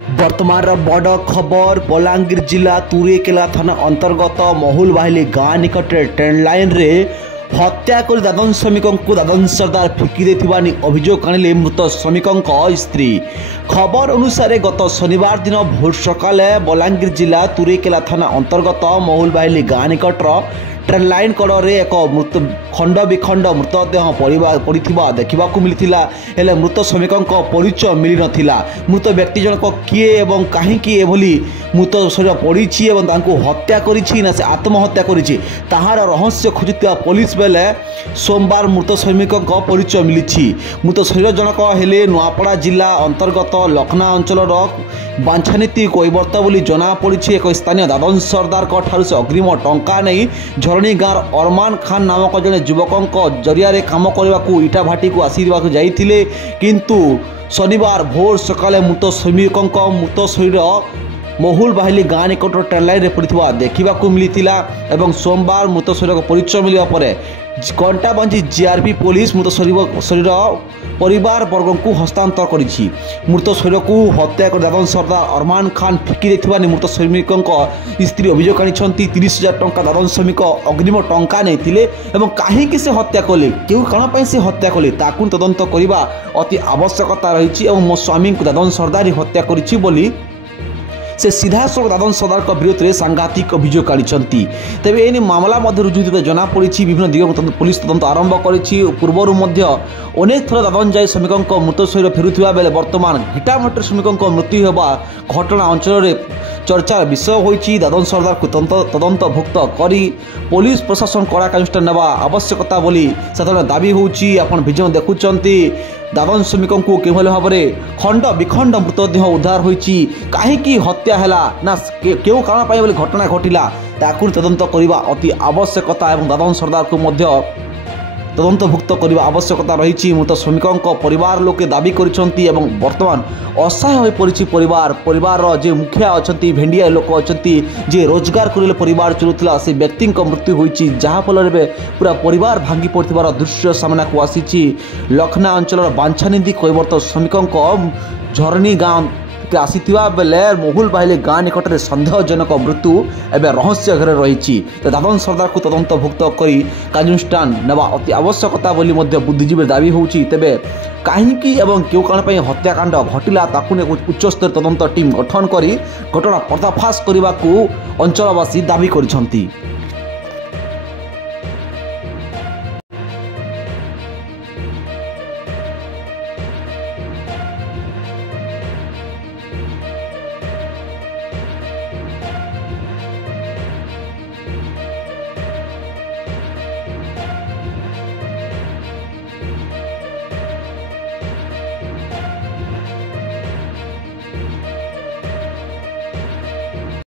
वर्तमान बड़ खबर बलांगीर जिला तुरेकेला थाना अंतर्गत महुल बाहिली गाँ निकट ट्रेन लाइन रे हत्या कर दादन श्रमिक दादन सरदार फिकी देथिबानी अभियोग आनिले मृत श्रमिक स्त्री। खबर अनुसार गत शनिवार दिन भोर सकाले बलांगीर जिला तुरेकेला थाना अंतर्गत महुल बाहिली गाँ निकट ट्रेन लाइन कड़े एक मृत खंड विखंड मृतदेह पड़ा देखा मिलता हेले मृत श्रमिक परिचय मिल नाला। मृत व्यक्ति जनक किए एवं कहीं मृत शरीर पड़ी हत्या कर आत्महत्या कर रहस्य खोजुवा पुलिस बेले सोमवार मृत श्रमिक परिचय मिली। मृत शरीर जनक हेले नुआपड़ा जिला अंतर्गत लखना अंचल बांछानीति कैवर्त बोली जनापड़ी। एक स्थानीय दादन सरदार से अग्रिम टंका नहीं झरणी गाँव अरमान खान नामक जड़े युवक जरिया काम करने को इटा भाटी को आसवा जाइए, किंतु शनिवार भोर सकाले मृत श्रमिक मृत शरीर महुल बाहिली गाँ निकट ट्रेन लाइन पड़ा देखा मिलता। सोमवार मृत शरीर परिचय मिलवा पर कंटाबांझी जीआरपी पुलिस मृत शरीर परिवार वर्ग को हस्तांतर करिछि। मृत शरीर को हत्या कर दादन सरदार अरमान खान फिकी देथिबा मृत श्रमिक स्त्री अभियोग आनी 30,000 टंका दादन श्रमिक अग्रिम टंका नहीं एवं कहीं से हत्या कले क्यों कौन से हत्या कले ताकू तदंत करने अति आवश्यकता रही। मो स्वामी को दादन सरदार हत्या करिछि बोली से सीधासख दादन सरदार विरोध में सांघातिक अभियोग आनी। तेज एने मामला रुजु जनापड़ी विभिन्न दिग पुलिस तदंत आरंभ कर पूर्वर अनेक थर दादन जाए श्रमिक मृत शरीर फेरुवा बेले वर्तमान हिटामटर श्रमिक मृत्यु होगा घटना अंचल चर्चार विषय होती। दादन सरदार को तदंतभुक्त कर पुलिस प्रशासन कड़ा कार्यानुष्ठान नेवा आवश्यकता बोली साधारण दाबी होची। आपण भिजन देखुचंती दादन श्रमिक को किभली भाव में खंड विखंड मृतदेह उद्धार होती कहीं हत्या है ना क्यों कारण घटना घटिला ताकू तदंत करने अति आवश्यकता और दादन सरदार को तदंतभुक्त करने आवश्यकता रही। मृत श्रमिक परिवार लोके दाबी करिसेंती एवं वर्तमान असहाय हो पड़ी परिवार जे मुखिया अच्छा भेंडिया लोक अच्छा जे रोजगार कर परिवार चलुला से व्यक्ति मृत्यु होती जहाँफल पूरा परिवार भांगी पड़ार दृश्य सामना को आसी। लखना अंचल बांछानीति कैवर्त श्रमिक झरणी गाँव आसीथिबा बेले महुल बाहिली गाँ निकट में सन्देहजनक मृत्यु एवं रहस्य घर रही। दादन सरदार को तदंतभुक्त कर कार्यानुष्ठान नेवा अति आवश्यकता बोली बुद्धिजीवी दाबी होची। तेबे कहीं एवं क्यों कारण हत्याकांड घटिला ताकू उच्चस्तरीय तदंत टीम गठन कर घटना पर्दाफाश करने को अंचलवासी दाबी करिसेंती।